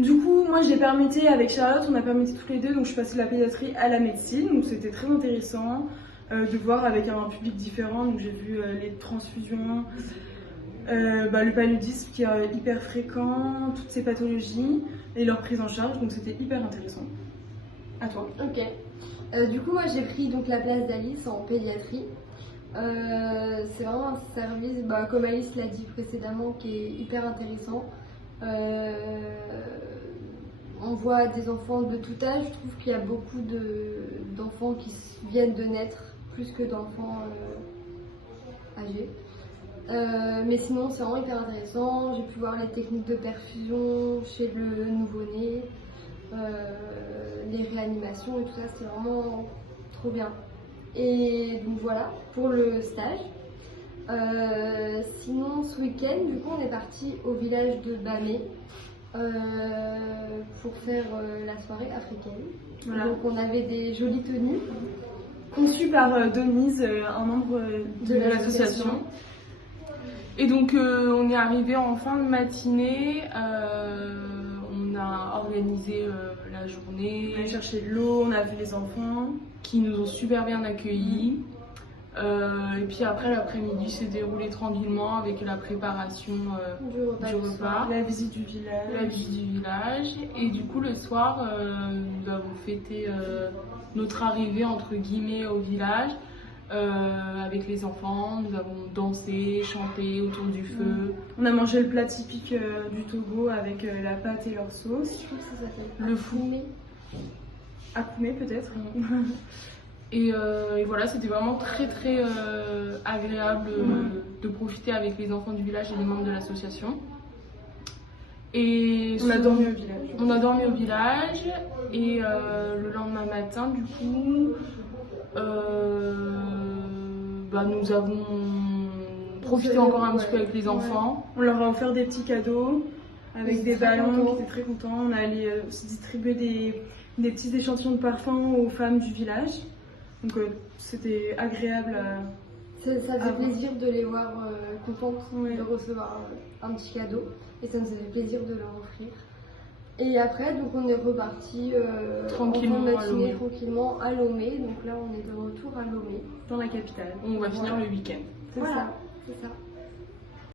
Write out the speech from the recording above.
Du coup, moi j'ai permuté avec Charlotte, on a permuté tous les deux, donc je suis passée de la pédiatrie à la médecine, donc c'était très intéressant de voir avec un public différent. Donc j'ai vu les transfusions, le paludisme qui est hyper fréquent, toutes ces pathologies et leur prise en charge, donc c'était hyper intéressant. À toi. Ok. Du coup, moi j'ai pris donc la place d'Alice en pédiatrie. C'est vraiment un service, comme Alice l'a dit précédemment, qui est hyper intéressant. On voit des enfants de tout âge. Je trouve qu'il y a beaucoup d'enfants qui viennent de naître plus que d'enfants âgés. Mais sinon, c'est vraiment hyper intéressant. J'ai pu voir les techniques de perfusion chez le nouveau-né, les réanimations et tout ça, c'est vraiment trop bien. Et donc voilà, pour le stage. Sinon, ce week-end, du coup, on est parti au village de Bamé pour faire la soirée africaine. Voilà. Donc on avait des jolies tenues. Conçues par Denise, un membre de l'association. Et donc on est arrivé en fin de matinée, on a organisé la journée, on a cherché de l'eau, on a vu les enfants qui nous ont super bien accueillis. Et puis après l'après-midi s'est déroulé tranquillement avec la préparation du repas, la visite du village. Et du coup le soir nous avons fêté notre arrivée entre guillemets au village. Avec les enfants, nous avons dansé, chanté autour du feu. On a mangé le plat typique du Togo avec la pâte et leur sauce. Je crois que ça s'appelle le foumé. Akoumé peut-être. Et voilà, c'était vraiment très très agréable de profiter avec les enfants du village et les membres de l'association. Et on a dormi au village. On a dormi au village et le lendemain matin, du coup, nous avons profité encore un petit peu avec les enfants. On leur a offert des petits cadeaux avec des ballons, ils étaient très contents. On a allé aussi distribuer des petits échantillons de parfums aux femmes du village. Donc c'était agréable. Ça faisait plaisir de les voir contentes de recevoir un petit cadeau et ça nous avait plaisir de leur offrir. Et après, donc on est reparti tranquillement à Lomé. Donc là, on est de retour à Lomé. Dans la capitale. On va finir le week-end. C'est ça, c'est ça.